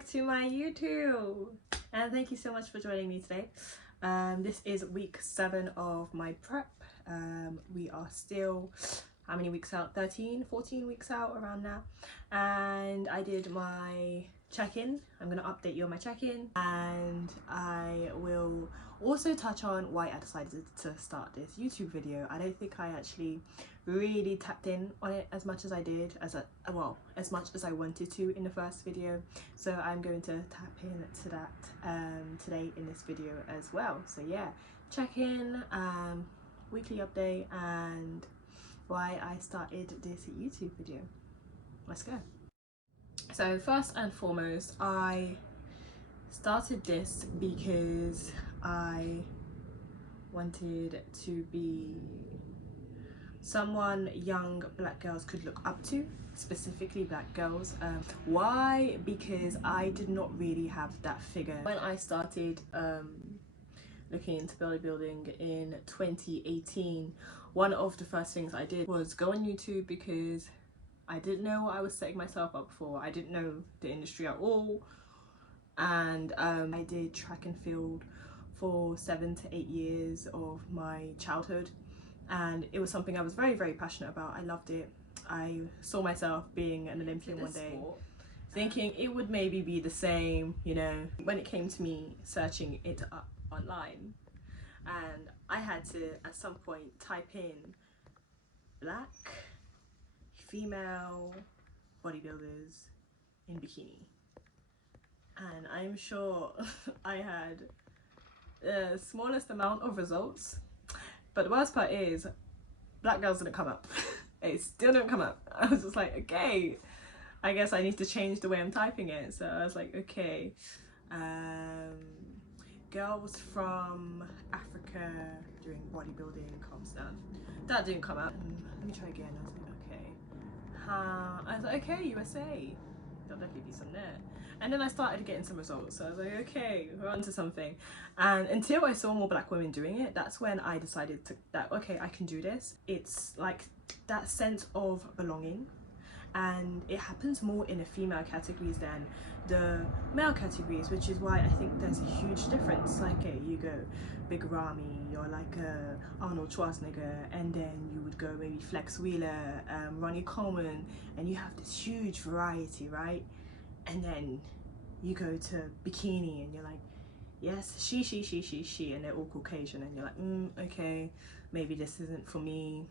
back to my YouTube, and thank you so much for joining me today. This is week 7 of my prep. We are still, how many weeks out? 13, 14 weeks out, around now. And I did my check-in. I'm going to update you on my check-in, and I will also touch on why I decided to start this YouTube video. I don't think I actually really tapped in on it as much as I did, as much as I wanted to in the first video. So I'm going to tap into that today in this video as well. So yeah, check-in, weekly update, and why I started this YouTube video. Let's go. So first and foremost, I started this because I wanted to be someone young black girls could look up to, specifically black girls. Why? Because I did not really have that figure. When I started looking into bodybuilding in 2018, one of the first things I did was go on YouTube, because I didn't know what I was setting myself up for. I didn't know the industry at all, and I did track and field for 7 to 8 years of my childhood, and it was something I was very, very passionate about. I loved it. I saw myself being an Olympian one day, thinking it would maybe be the same, you know, when it came to me searching it up online. And I had to at some point type in black female bodybuilders in bikini, and I'm sure I had the smallest amount of results. But the worst part is, black girls didn't come up. It still didn't come up. I was just like, okay, I guess I need to change the way I'm typing it. So I was like, okay, girls from Africa doing bodybuilding comes down. That didn't come up. Let me try again. I was like, okay. I was like, okay, USA. There'll definitely be some there. And then I started getting some results, so I was like, okay, we're onto something. And until I saw more black women doing it, that's when I decided that okay, I can do this. It's like that sense of belonging, and it happens more in the female categories than the male categories, which is why I think there's a huge difference. Like, you go Big Ramy, you're like Arnold Schwarzenegger, and then you would go maybe Flex Wheeler, Ronnie Coleman, and you have this huge variety, right? And then you go to bikini and you're like, yes, she, and they're all Caucasian, and you're like, okay, maybe this isn't for me.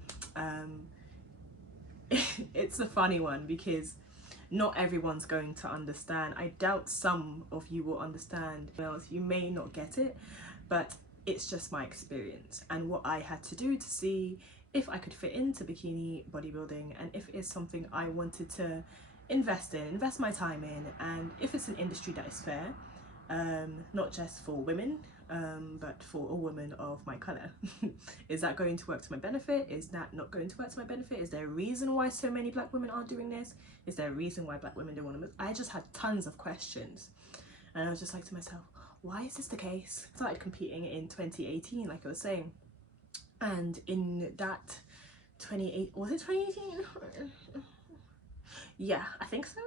It's a funny one because not everyone's going to understand. I doubt some of you will understand. You may not get it, but it's just my experience and what I had to do to see if I could fit into bikini bodybuilding, and if it's something I wanted to invest my time in, and if it's an industry that is fair, not just for women, but for a woman of my colour. Is that going to work to my benefit? Is that not going to work to my benefit? Is there a reason why so many black women aren't doing this? Is there a reason why black women don't want to move? I just had tons of questions, and I was just like to myself, why is this the case? I started competing in 2018, like I was saying, and in that 2018, was it 2018? Yeah, I think so.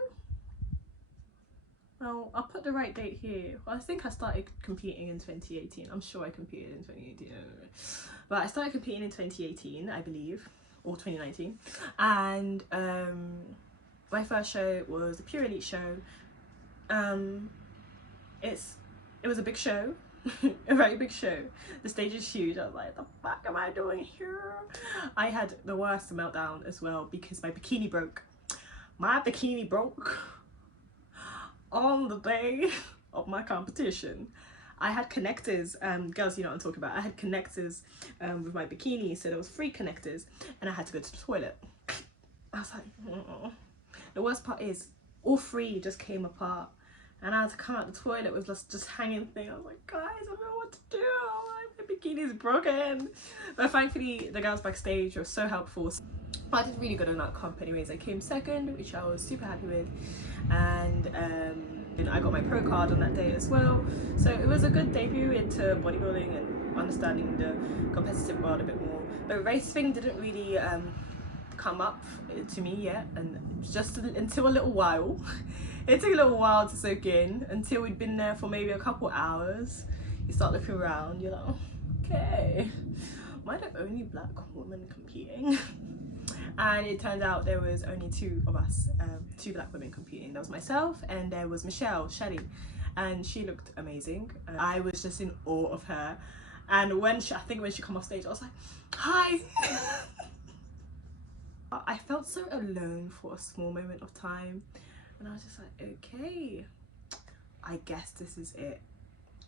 Well, I'll put the right date here. Well, I think I started competing in 2018. I'm sure I competed in 2018. But I started competing in 2018, I believe, or 2019. And my first show was the Pure Elite show. It was a big show, a very big show. The stage is huge. I was like, the fuck am I doing here? I had the worst meltdown as well because my bikini broke. My bikini broke on the day of my competition. I had connectors, girls, you know what I'm talking about. I had connectors with my bikini, so there was 3 connectors, and I had to go to the toilet. I was like, oh. The worst part is all 3 just came apart, and I had to come out the toilet with just hanging thing. I was like, guys, I don't know what to do. My bikini's broken. But thankfully, the girls backstage were so helpful. I did really good on that comp anyways. I came second, which I was super happy with, and I got my pro card on that day as well. So it was a good debut into bodybuilding and understanding the competitive world a bit more. The race thing didn't really come up to me yet, and just until a little while. It took a little while to soak in, until we'd been there for maybe a couple hours. You start looking around, you're like, okay, am I the only black woman competing? And it turned out there was only two of us, two black women competing. There was myself and there was Shelly, and she looked amazing. I was just in awe of her. And when I think when she came off stage, I was like, hi. I felt so alone for a small moment of time, and I was just like, okay, I guess this is it.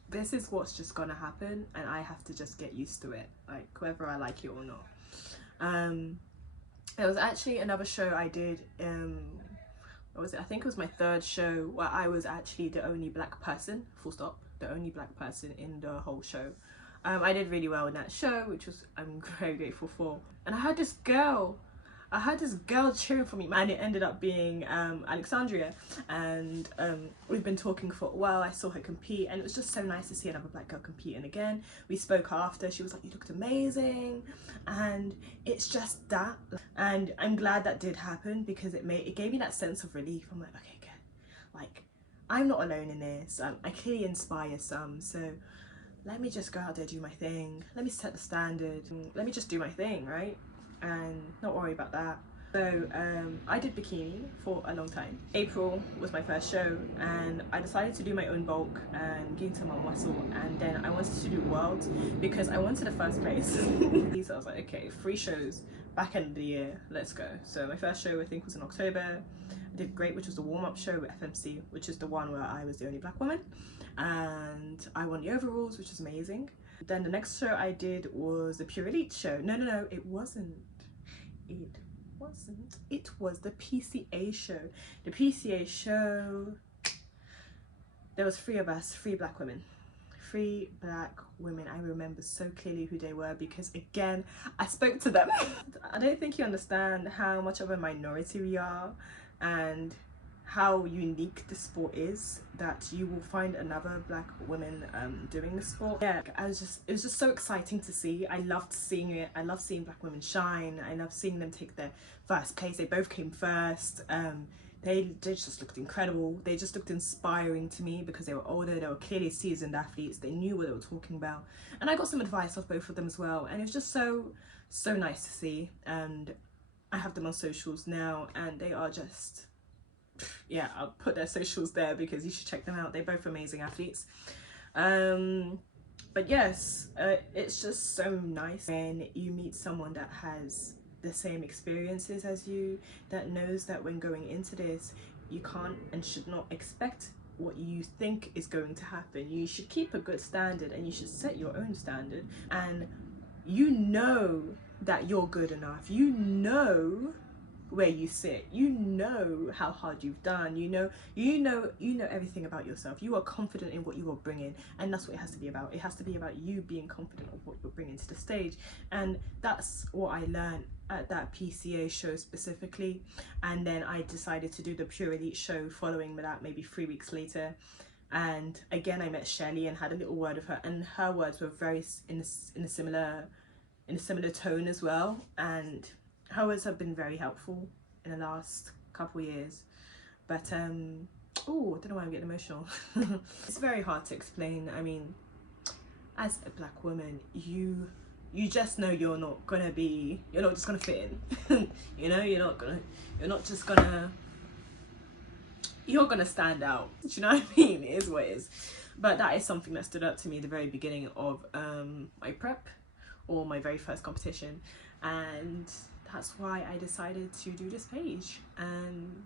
This is what's just gonna happen, and I have to just get used to it, like whether I like it or not. There was actually another show I did, what was it? I think it was my third show, where I was actually the only black person, full stop, the only black person in the whole show. I did really well in that show, which was I'm very grateful for. And I had this girl cheering for me, and it ended up being Alexandria, and we've been talking for a while. I saw her compete, and it was just so nice to see another black girl compete. And again, we spoke after. She was like, you looked amazing, and it's just that. And I'm glad that did happen, because it gave me that sense of relief. I'm like, okay, good, like I'm not alone in this. I clearly inspire some, so let me just go out there, do my thing. Let me set the standard. Let me just do my thing, right? And not worry about that. So I did bikini for a long time. April was my first show, and I decided to do my own bulk and gain some more muscle, and then I wanted to do worlds because I wanted the first place. So I was like, okay, 3 shows back end of the year, let's go. So my first show I think was in October. I did great, which was the warm-up show with FMC, which is the one where I was the only black woman, and I won the overalls, which was amazing. Then the next show I did was the Pure Elite show. No, it wasn't. It was the PCA show. The PCA show, there was 3 of us, 3 black women. 3 black women. I remember so clearly who they were, because again, I spoke to them. I don't think you understand how much of a minority we are, and how unique the sport is, that you will find another black woman doing the sport. Yeah, it was just so exciting to see. I loved seeing it. I love seeing black women shine. I love seeing them take their first place. They both came first. They just looked incredible. They just looked inspiring to me, because they were older, they were clearly seasoned athletes, they knew what they were talking about, and I got some advice off both of them as well, and it was just so nice to see. And I have them on socials now, and they are just, yeah, I'll put their socials there because you should check them out. They're both amazing athletes. But yes, it's just so nice when you meet someone that has the same experiences as you, that knows that when going into this, you can't and should not expect what you think is going to happen. You should keep a good standard, and you should set your own standard, and you know that you're good enough. You know where you sit, you know how hard you've done, you know everything about yourself. You are confident in what you are bringing, and that's what it has to be about. It has to be about you being confident of what you're bringing to the stage, and that's what I learned at that PCA show specifically. And then I decided to do the Pure Elite show following that, maybe 3 weeks later, and again I met Shelly and had a little word with her, and her words were very in a similar tone as well, and her words have been very helpful in the last couple of years. But oh, I don't know why I'm getting emotional. It's very hard to explain. I mean, as a black woman, you just know you're not just gonna fit in. You know, you're gonna stand out. Do you know what I mean? It is what it is. But that is something that stood out to me at the very beginning of my prep, or my very first competition, and that's why I decided to do this page and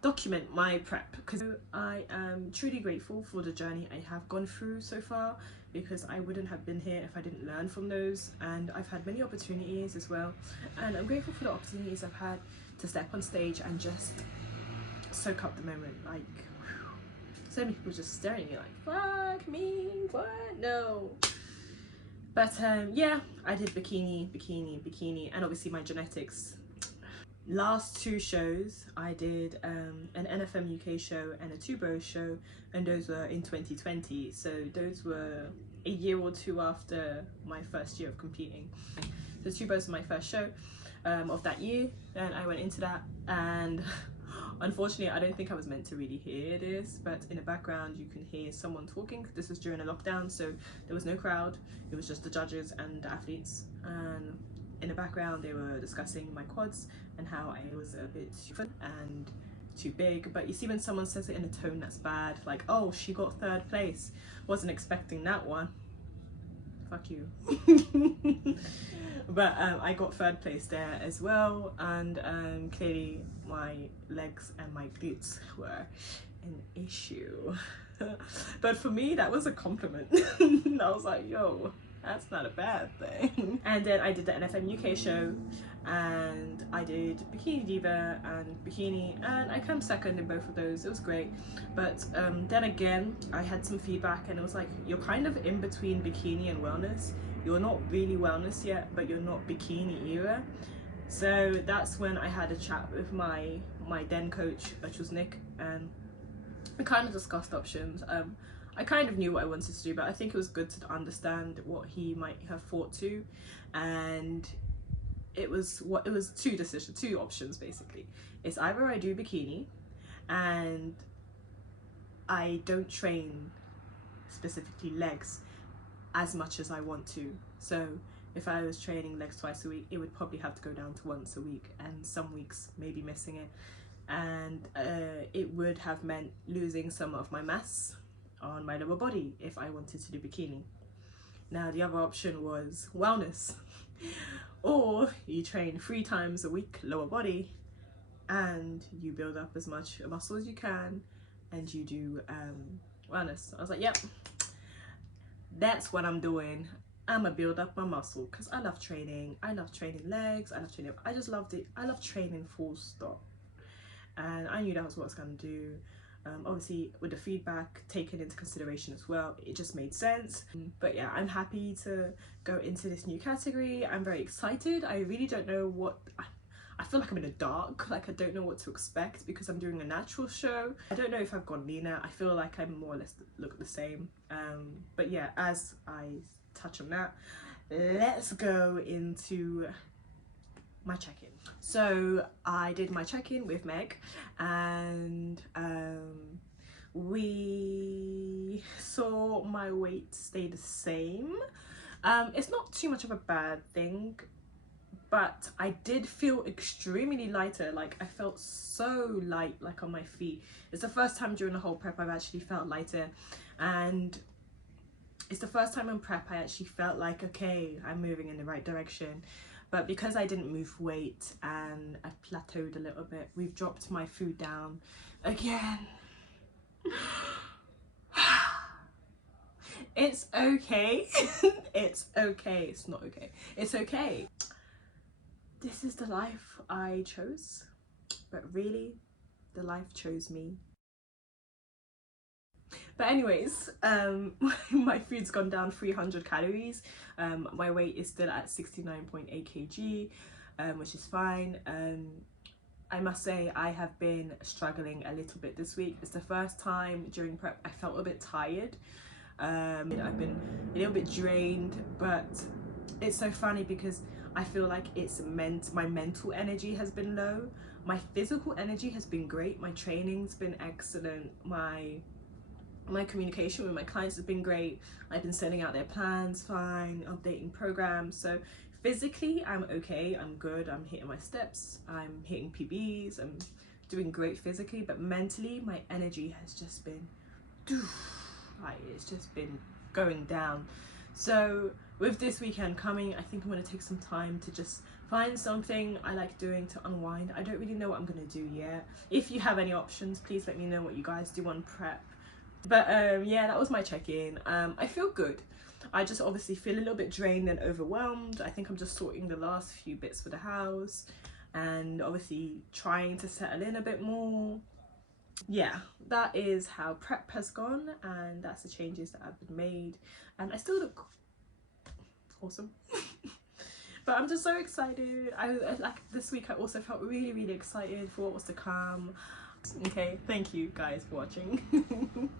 document my prep, because I am truly grateful for the journey I have gone through so far, because I wouldn't have been here if I didn't learn from those, and I've had many opportunities as well, and I'm grateful for the opportunities I've had to step on stage and just soak up the moment. Like, so many people just staring at me like, fuck me, what? No. But yeah, I did bikini, and obviously my genetics. Last 2 shows, I did an NFM UK show and a 2 Bros show, and those were in 2020. So those were a year or 2 after my first year of competing. So 2 Bros was my first show. of that year, and I went into that, and unfortunately I don't think I was meant to really hear this, but in the background you can hear someone talking. This was during a lockdown, so there was no crowd, it was just the judges and the athletes, and in the background they were discussing my quads and how I was a bit thin and too big. But you see, when someone says it in a tone that's bad, like, oh, she got 3rd place, wasn't expecting that one, fuck you. But I got 3rd place there as well, and clearly my legs and my glutes were an issue. But for me that was a compliment. I was like, yo, that's not a bad thing. And then I did the NFM UK show, and I did Bikini Diva and Bikini, and I came 2nd in both of those. It was great. But then again I had some feedback, and it was like, you're kind of in between bikini and wellness. You're not really wellness yet, but you're not bikini either. So that's when I had a chat with my then coach, which was Nick, and we kind of discussed options. I kind of knew what I wanted to do, but I think it was good to understand what he might have thought too. And it was two options basically. It's either I do bikini and I don't train specifically legs as much as I want to. So if I was training legs twice a week, it would probably have to go down to once a week, and some weeks maybe missing it. And it would have meant losing some of my mass on my lower body if I wanted to do bikini. Now the other option was wellness, or you train 3 times a week lower body and you build up as much muscle as you can and you do wellness. I was like, yep, that's what I'm doing. I'ma build up my muscle because I love training. I love training legs, I love training, I just loved it. I love training full stop. And I knew that was what I was going to do. Obviously with the feedback taken into consideration as well, it just made sense. But yeah, I'm happy to go into this new category. I'm very excited. I really don't know what, I feel like I'm in the dark, like I don't know what to expect because I'm doing a natural show. I don't know if I've gone leaner. I feel like I more or less look the same. But yeah, as I touch on that, let's go into my check-in. So I did my check-in with Meg, and we saw my weight stay the same. It's not too much of a bad thing, but I did feel extremely lighter. Like I felt so light, like on my feet. It's the first time during the whole prep I've actually felt lighter, and it's the first time in prep I actually felt like, okay, I'm moving in the right direction. But because I didn't move weight and I plateaued a little bit, we've dropped my food down again. It's okay. It's okay. It's not okay. It's okay. This is the life I chose, but really, the life chose me. But anyways, my food's gone down 300 calories. My weight is still at 69.8 kg, which is fine. I must say I have been struggling a little bit this week. It's the first time during prep I felt a bit tired. I've been a little bit drained, but it's so funny because I feel like my mental energy has been low. My physical energy has been great. My training's been excellent. My communication with my clients has been great. I've been sending out their plans fine, updating programs. So physically I'm okay, I'm good, I'm hitting my steps, I'm hitting PBs, I'm doing great physically, but mentally my energy has just been like, it's just been going down. So with this weekend coming, I think I'm going to take some time to just find something I like doing to unwind. I don't really know what I'm going to do yet. If you have any options, please let me know what you guys do on prep. But yeah, that was my check-in. I feel good. I just obviously feel a little bit drained and overwhelmed. I think I'm just sorting the last few bits for the house and obviously trying to settle in a bit more. Yeah, that is how prep has gone, and that's the changes that have been made, and I still look awesome. But I'm just so excited. I like this week I also felt really excited for what was to come. Okay, thank you guys for watching.